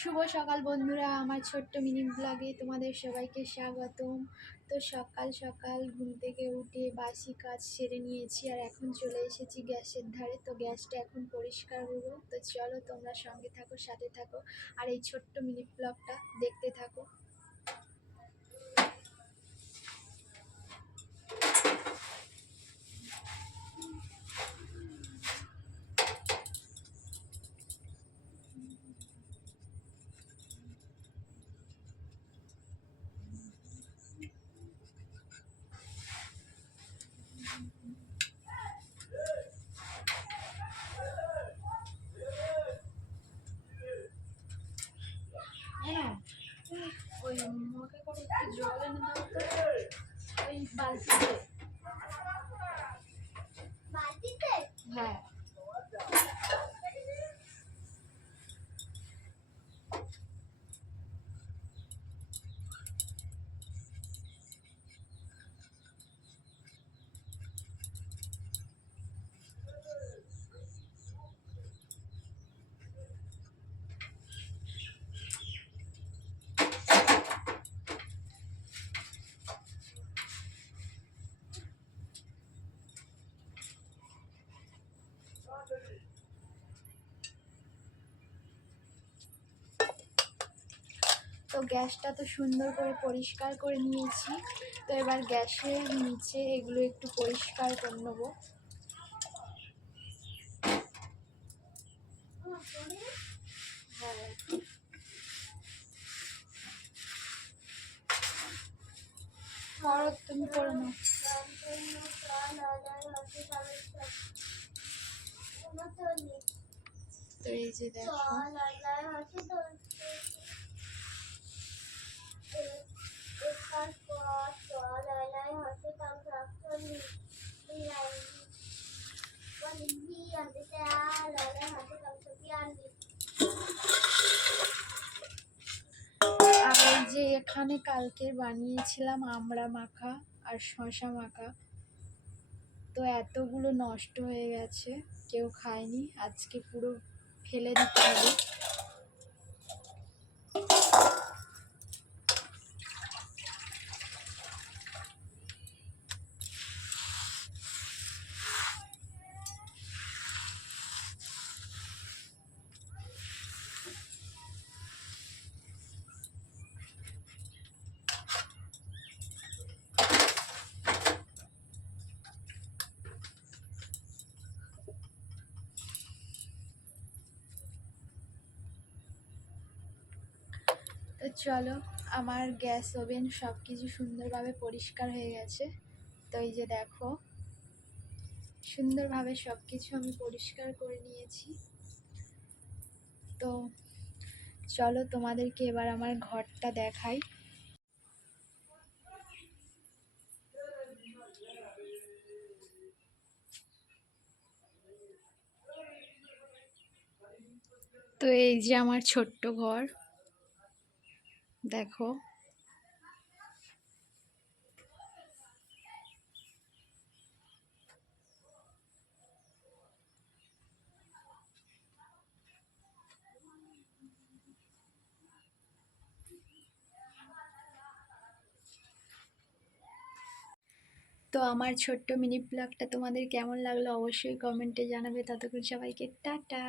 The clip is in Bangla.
শুভ সকাল বন্ধুরা, আমার ছোট্ট মিনি ব্লগে তোমাদের সবাইকে স্বাগতম। তো সকাল সকাল ঘুম থেকে উঠে বাসি কাজ সেরে নিয়েছি আর এখন চলে এসেছি গ্যাসের ধারে। তো গ্যাসটা এখন পরিষ্কার করবো। তো চলো তোমরা সঙ্গে থাকো, সাথে থাকো আর এই ছোট্ট মিনি ব্লগটা দেখতে থাকো। ওই মুখে করে একটু জল এনে দাও তো, ওই বালতিতে। হ্যাঁ, তো গ্যাসটা তো সুন্দর করে পরিষ্কার করে নিয়েছি। তো এবার গ্যাসের নিচে এগুলো একটু পরিষ্কার করে নেবো। হ্যাঁ, তুমি করে নাও। তো এই যে দেখো, আর যে এখানে কালকে বানিয়েছিলাম আমড়া মাখা আর শশা মাখা, তো এতগুলো নষ্ট হয়ে গেছে, কেউ খায়নি, আজকে পুরো ফেলে দিতে হবে। তো চলো, আমার গ্যাস ওভেন সব কিছু সুন্দরভাবে পরিষ্কার হয়ে গেছে। তো এই যে দেখো, সুন্দরভাবে সব কিছু আমি পরিষ্কার করে নিয়েছি। তো চলো তোমাদেরকে এবার আমার ঘরটা দেখাই। তো এই যে আমার ছোট্ট ঘর, দেখো। তো আমার ছোট্ট মিনি ব্লগটা তোমাদের কেমন লাগলো অবশ্যই কমেন্টে জানাবে। ততক্ষণ সবাইকে টাটা।